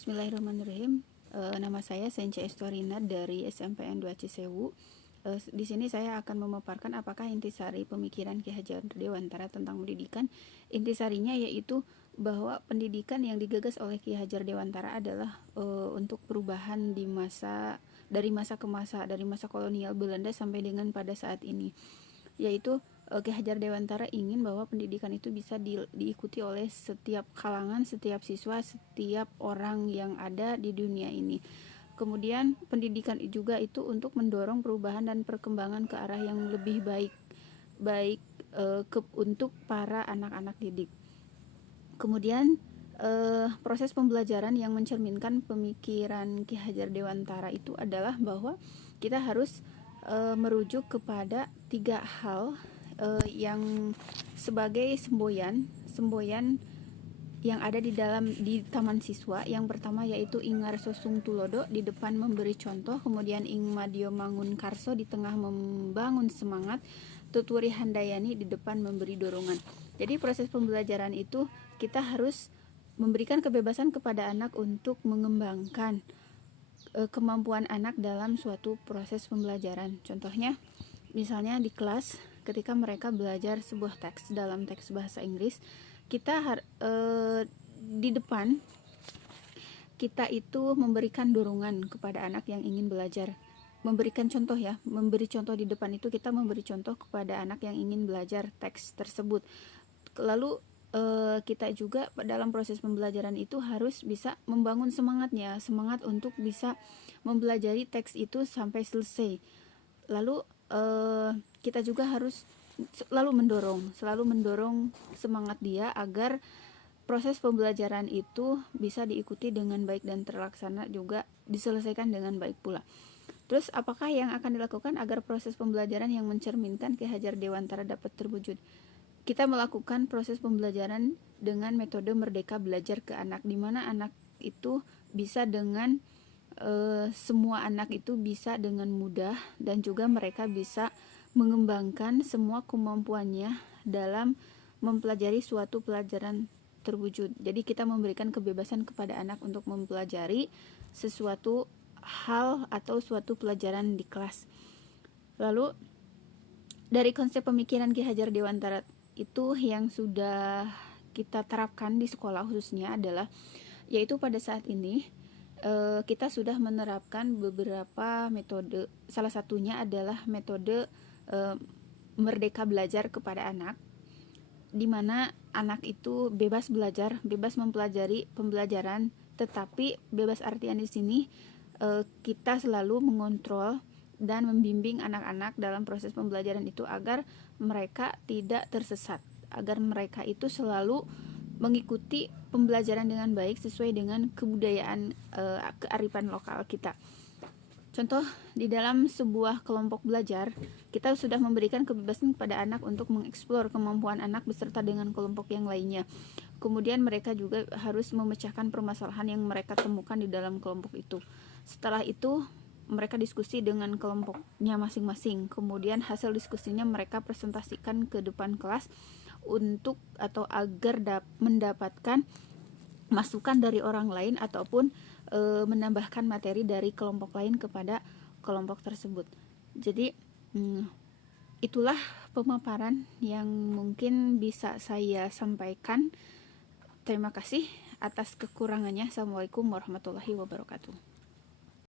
Bismillahirrahmanirrahim. Nama saya Sence Estorina dari SMPN 2 Cisewu. Di sini saya akan memaparkan apakah intisari pemikiran Ki Hajar Dewantara tentang pendidikan. Intisarinya yaitu bahwa pendidikan yang digagas oleh Ki Hajar Dewantara adalah untuk perubahan dari masa kolonial Belanda sampai dengan pada saat ini, yaitu Ki Hajar Dewantara ingin bahwa pendidikan itu bisa diikuti oleh setiap kalangan, setiap siswa, setiap orang yang ada di dunia ini. Kemudian pendidikan juga itu untuk mendorong perubahan dan perkembangan ke arah yang lebih baik untuk para anak-anak didik. Kemudian proses pembelajaran yang mencerminkan pemikiran Ki Hajar Dewantara itu adalah bahwa kita harus merujuk kepada 3 hal yang sebagai semboyan yang ada di taman siswa. Yang pertama yaitu Ingarso Sung Tulodo, di depan memberi contoh, kemudian Ing Madio Mangun Karso, di tengah membangun semangat, Tuturi Handayani, di depan memberi dorongan. Jadi proses pembelajaran itu kita harus memberikan kebebasan kepada anak untuk mengembangkan kemampuan anak dalam suatu proses pembelajaran. Contohnya, misalnya di kelas ketika mereka belajar sebuah teks dalam teks bahasa Inggris, kita di depan kita itu memberikan dorongan kepada anak yang ingin belajar, memberikan contoh ya, memberi contoh di depan itu kita memberi contoh kepada anak yang ingin belajar teks tersebut. Lalu kita juga dalam proses pembelajaran itu harus bisa membangun semangat untuk bisa mempelajari teks itu sampai selesai. Lalu kita juga harus selalu mendorong semangat dia agar proses pembelajaran itu bisa diikuti dengan baik dan terlaksana juga diselesaikan dengan baik pula. Terus apakah yang akan dilakukan agar proses pembelajaran yang mencerminkan Ki Hajar Dewantara dapat terwujud? Kita melakukan proses pembelajaran dengan metode merdeka belajar ke anak, di mana anak itu bisa dengan semua anak itu bisa dengan mudah, dan juga mereka bisa mengembangkan semua kemampuannya dalam mempelajari suatu pelajaran terwujud. Jadi kita memberikan kebebasan kepada anak untuk mempelajari sesuatu hal atau suatu pelajaran di kelas. Lalu dari konsep pemikiran Ki Hajar Dewantara itu yang sudah kita terapkan di sekolah khususnya adalah, yaitu pada saat ini kita sudah menerapkan beberapa metode. Salah satunya adalah metode merdeka belajar kepada anak, di mana anak itu bebas belajar, bebas mempelajari pembelajaran, tetapi bebas artian di sini kita selalu mengontrol dan membimbing anak-anak dalam proses pembelajaran itu agar mereka tidak tersesat, agar mereka itu selalu mengikuti pembelajaran dengan baik sesuai dengan kebudayaan kearifan lokal kita. Contoh, di dalam sebuah kelompok belajar, kita sudah memberikan kebebasan kepada anak untuk mengeksplor kemampuan anak beserta dengan kelompok yang lainnya. Kemudian mereka juga harus memecahkan permasalahan yang mereka temukan di dalam kelompok itu. Setelah itu, mereka diskusi dengan kelompoknya masing-masing. Kemudian hasil diskusinya mereka presentasikan ke depan kelas agar mendapatkan masukan dari orang lain ataupun menambahkan materi dari kelompok lain kepada kelompok tersebut. Jadi itulah pemaparan yang mungkin bisa saya sampaikan. Terima kasih atas kekurangannya. Assalamualaikum warahmatullahi wabarakatuh.